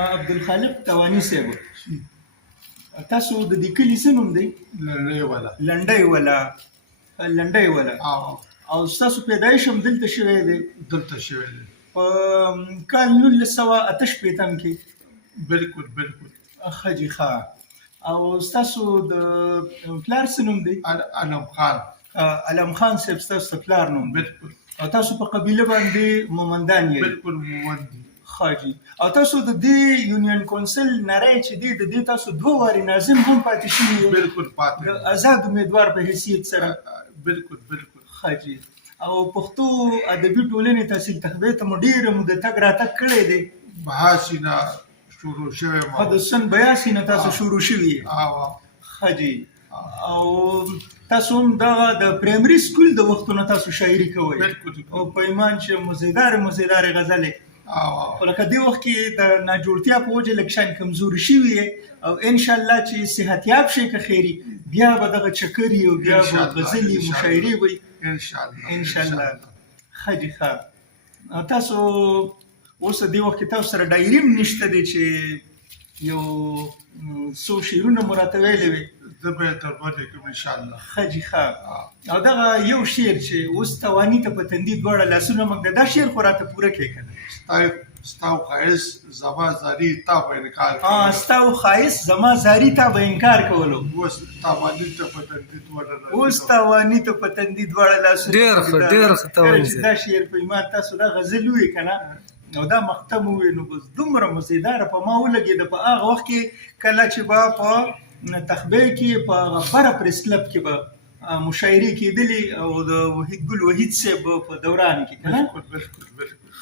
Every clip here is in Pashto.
عبدالخالق توانی صاحب تاسو د دې کلي څه نوم دی؟ لنډی ولا او ستاسو پیدایش هم دلته شوی دی؟ دلته شوی دی په کال 1988 کې. بالکل ښه جي ښه. او ستاسو د پلار څه نوم دی؟ علم خان صاحب ستاسو د پلار نوم. بالکل. او تاسو په قبیله باندې مومندان یې؟ بالکل مومند دي. ښه جي. او تاسو د دې یونین کونسل نری چې دی د دې تاسو 2 واري ناظم هم پاتې شوي یې؟ بالکل پاتې. د آزاد امیدوار په حیثیت سره؟ بالکل. ښه جي. او پښتو ادبي ټولنې تحصیل تخبې ته مو ډېره موده تګ راتګ کړی دی؟ 82 نه شروع شوی ما. د سن 82 نه تاسو شروع شوي یې؟ ښه جي. او تاسو هم دغه د پرایمري سکول د وختونو تاسو شاعري کوئ؟ بالکل. او په ایمان چې مزیدارې غزلې. خو لکه دې وخت کې د ناجوړتیا په وجه لږ شان کمزوري شوي یې او انشاءالله چې صحتیاب شئ که خیري بیا به دغه چکرې او بیا به غزلې مشاعرې وي انشاءالله. ښه جي ښه. تاسو اوس دې وخت کې تاسو سره ډایري هم نشته دی چې یو څو شعرونه مو راته ویلې وې؟ زه به یې درباندې کوم انشاءالله. ښه جي ښه. او دغه یو شعر چې اوس تواني ته په تندي دواړه لاسونه موږ دا شعر خو راته پوره کړئ که نه؟ ستا و ښایست زما زاري تا به انکار کولو. ستا و ښایست زما زاري تا به انکار کولو. اوس تواني ته په تندي دواړه لاسونه. ډېر ښه تواني. دا شعر په ایمان تاسو دا غزل ووایئ که نه او دا مختم ووایئ نو بس دومره مزیداره په ما ولګېده. په هغه وخت کې کله چې به په تخبې کې په غفره پریس کلب کې به مشاعرې کېدلې او د وحید ګل وحید صاحب په دوران کې که نه؟ بالکل.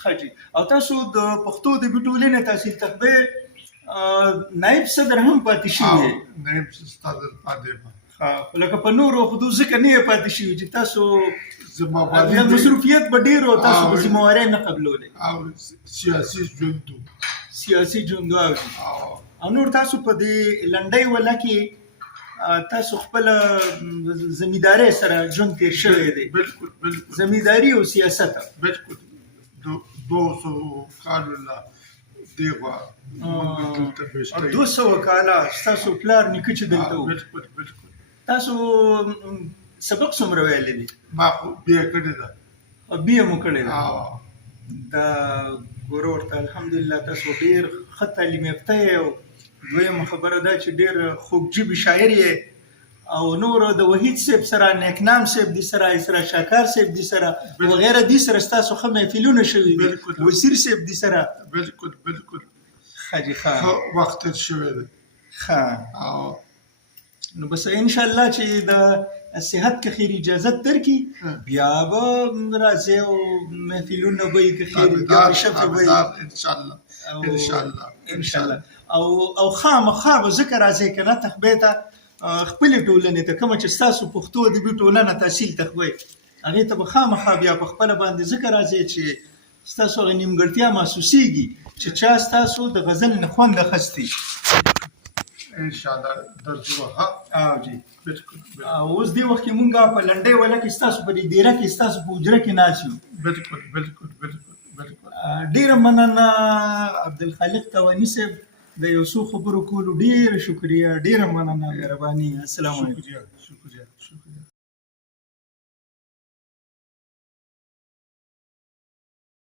ښه جي. او تاسو د پښتو ادبي ټولنې تحصیل تخبې نایب صدر هم پاتې شوي؟ نایب صدر پاتې یم. لکه په نورو خدو ځکه نه یې پاتې شوي چې تاسو ذمهواري مصروفیت به ډېر او تاسو به ذمهوارۍ نه قبلولې او سیاسي ژوند او نور تاسو په دې لنډۍ ولا کې تاسو خپل زمیندارۍ سره ژوند تیر شوی دی؟ بالکل. زمینداري او سیاست. بالکل. 200 کالو نه دیغه 200 کاله ستاسو پلار نیکه چې دلته و؟ بالکل. تاسو سبق څومره ویلی دی؟ ما خو بیا کړې ده. بیا مو کړې ده؟ دا ګوره ورته الحمدلله تاسو ډېر ښه تعلیم یافته یې او دویمه خبره دا چې ډېر خوږژبي شاعر یې او نورو د وحید صاحب سره نیکنام صاحب دي سره اسرا شاکار صاحب دي سره وغیره دي سره ستاسو ښه محفلونه شوي دي وزیر صاحب دي سره. بالکل. ښه جي ښه. وخت تېر شوی دی. ښه. نو بس انشاءالله چې د صحت که خیر اجازت درکړي بیا به راځئ او محفلونه به یې که خیر بیا به شفه به یې انشاءالله. او خامخا به ځکه راځئ که نه تخبې ته خپلې ټولنې ته کومه چې ستاسو پښتو ادبي ټولنه تحصیل تخبې هغې ته به خامخا بیا په خپله باندې ځکه راځئ چې ستاسو هغه نیمګړتیا محسوسېږي چې چا ستاسو د غزل نه خوند اخیستی. انشاءالله درځو. جی. اوس دې وخت کې مونږ په لنډۍ ولا کې ستاسو په دې دیره کې ستاسو په حجره کې ناست یو. بالکل. ډېره مننه عبدالخالق توانی صاحب د یو څو خبرو کولو ډېره شکریه. ډېره مننه مهرباني. السلام علیکم.